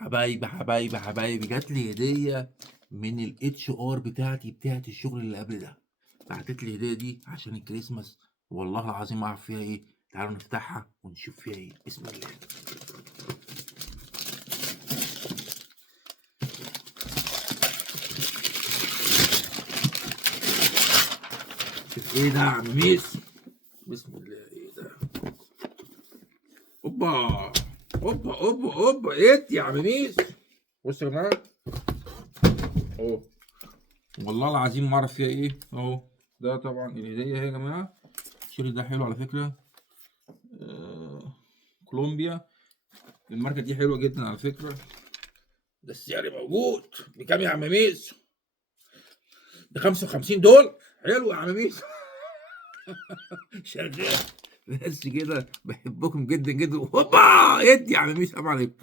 حبايبي، حبايبي، حبايبي، جات لي هدية من الHR بتاعتي بتاعة الشغل اللي قبل ده، بعتت لي الهدية دي عشان الكريسماس، والله العظيم ما أعرف فيها إيه، تعالوا نفتحها ونشوف فيها إيه، بسم الله. شوف إيه ده يا عم ميس، بسم الله إيه ده؟ أوبا، أوبا، أوبا، أوبا، إيه يا عم ميس؟ بصوا يا جماعة، أهو، والله العظيم ما أعرف فيها إيه، أهو، ده طبعًا الهدية أهي يا جماعة، التيشيرت ده حلو على فكرة. كولومبيا، الماركة دي حلوة جدًا على فكرة، ده السعر موجود، بكام يا عم ميس؟ ب$55. حلو يا عم ميس. شغال، بس كده باحبكم جدًا، جدًا، هوبا! ادّي يا عم ميس، سلام عليكم.